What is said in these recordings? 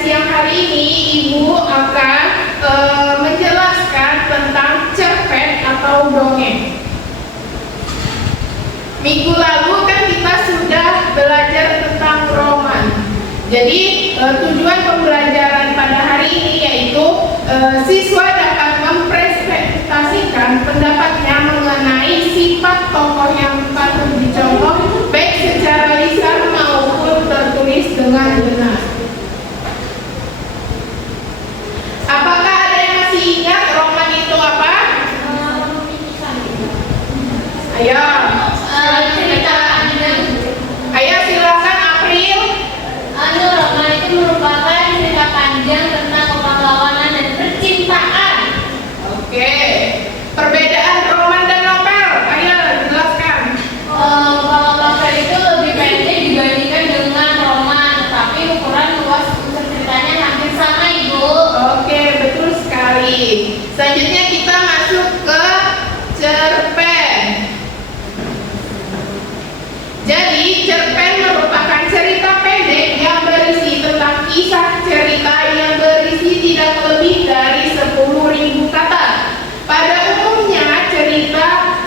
siang hari ini Ibu akan menjelaskan tentang cerpen atau dongeng. Minggu lalu kan kita sudah belajar tentang roman. Jadi tujuan pembelajaran pada hari ini yaitu siswa dapat mempresentasikan pendapatnya mengenai sifat tokoh yang patut dicontoh baik secara lisan maupun tertulis dengan benar. Apakah ada yang masih ingat roman itu apa? Ayo. Ayo silakan April. Roman itu merupakan cerita panjang tentang kepahlawanan dan percintaan. Oke. Perbedaan roman dan novel. Ayo jelaskan. Kalau novel itu lebih pendek dibandingkan dengan roman, tapi ukuran luas untuk ceritanya hampir sama, Ibu. Oke, betul sekali. Selanjutnya kita masuk ke cerpen. Jadi, cerpen merupakan cerita pendek yang berisi tentang kisah cerita yang berisi tidak lebih dari 10.000 kata. Pada umumnya, cerita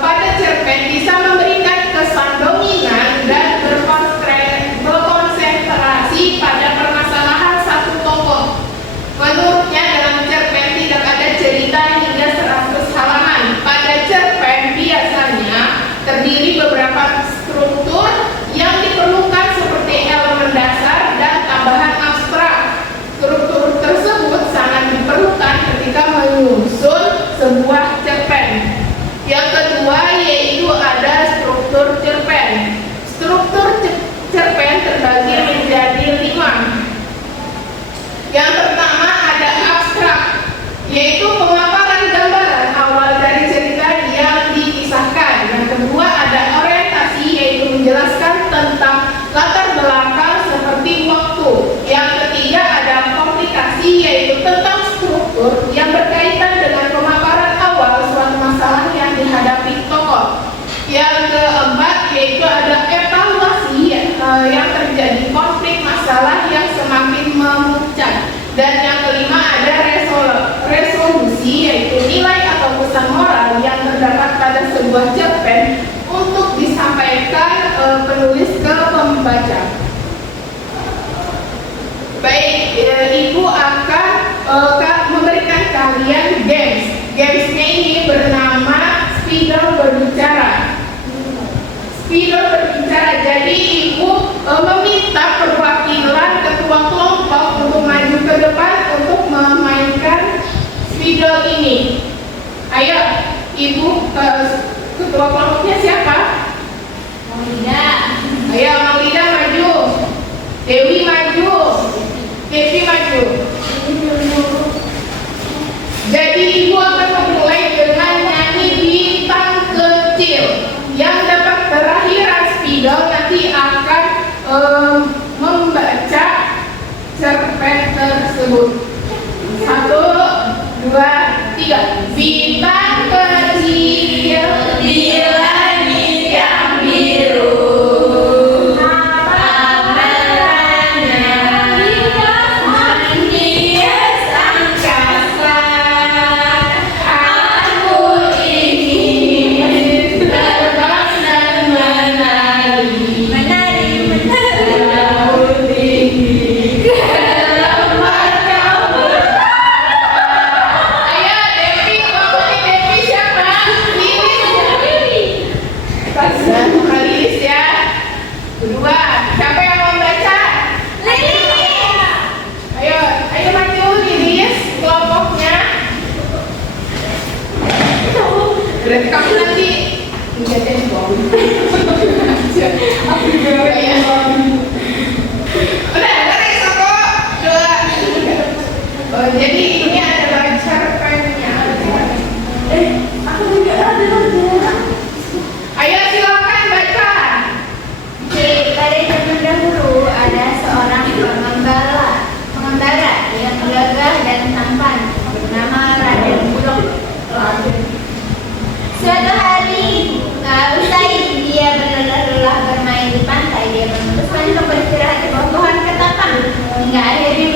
pada cerpen bisa memberikan kesan dominan dan berkonsentrasi pada permasalahan satu tokoh. Menurutnya, dalam cerpen tidak ada cerita hingga 100 halaman. Pada cerpen biasanya terdiri beberapa struktur yang diperlukan seperti elemen dasar dan tambahan abstrak. Struktur tersebut sangat diperlukan ketika menyusun sebuah cerpen. Yang kedua yaitu ada struktur cerpen. Struktur cerpen terbagi menjadi 5. Yang pertama ada abstrak, yaitu pemaparan gambaran awal dari cerita yang dikisahkan. Yang kedua ada orientasi, yaitu menjelaskan tentang latar belakang seperti waktu. Yang ketiga ada komplikasi, yaitu tentang struktur yang berkaitan dengan pemaparan awal suatu masalah yang dihadapi tokoh. Yang keempat yaitu ada evaluasi, yang terjadi konflik masalah yang semakin memuncak. Dan yang kelima ada resolusi, yaitu nilai atau pesan moral yang terdapat pada sebuah cerpen untuk disampaikan penulis ke pembaca. Baik, Ibu akan memberikan kalian games. Gamesnya ini bernama Spidol Berbicara. Spidol Berbicara. Jadi Ibu meminta perwakilan ketua kelompok untuk maju ke depan untuk memainkan spidol ini. Ayo, Ibu, ketua kelompoknya siapa? Maulida. Ayo, Maulida maju. Dewi maju. Devi maju. Jadi Ibu akan memulai dengan nyanyi Bintang Kecil. Yang dapat terakhiran spidol nanti akan membaca cerpen tersebut. 1, 2, 3. Bintang kecil di langit yang biru, berarti kamu nanti menjadi bom. Aku juga ya. Udah, Reso kok. 2. Jadi ini adalah cerpennya. Aku juga ada. Ayo silakan baca. Pada zaman dahulu ada seorang pengembara yang gagah dan tampan bernama Raden Bulog. Suatu hari, usai dia berlelah bermain di pantai, dia memutuskan untuk beristirahat di bawah pohon ketapang hingga akhirnya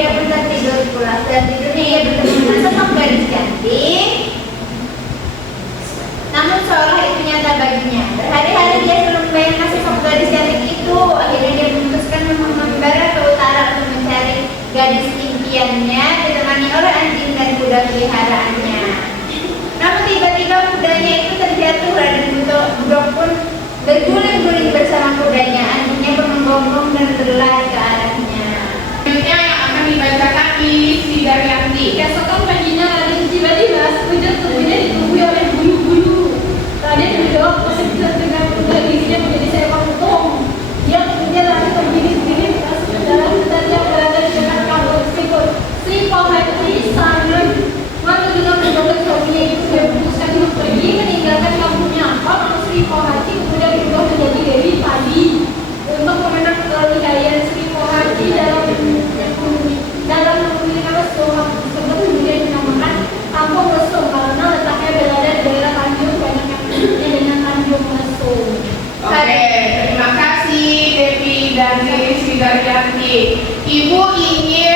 Berguling-guling bersama kudanya, anjingnya menggonggong dan berlari ke arahnya. Selanjutnya yang akan dibacakan Lilis Widaryanti. Keesokan paginya Raden tiba-tiba sekejap tubuhnya ditumbuhi oleh bulu-bulu. Raden menjawab kesejuan dengan kuda dirinya menjadi seekor utong. Dia kemudian lari berdiri-diri masuk ke dalam hutan yang berada di dekat kampung Sri Pohati Sarang. Waktu dengan mendoblek suaminya itu dia memutuskan untuk pergi meninggalkan kampungnya. Lalu Sri Pohati kemudian berubah menjadi Dewi Padi untuk memenang kelihayan Sri Pohati dalam memiliki restu. Tersebut kemudian dinamakan Kampung Lesung karena letaknya berada di daerah Tanjung, banyak yang menyebutnya dengan Tanjung Lesung. Oke, terima kasih Devi dan Lilis Widaryanti. Ibu ingin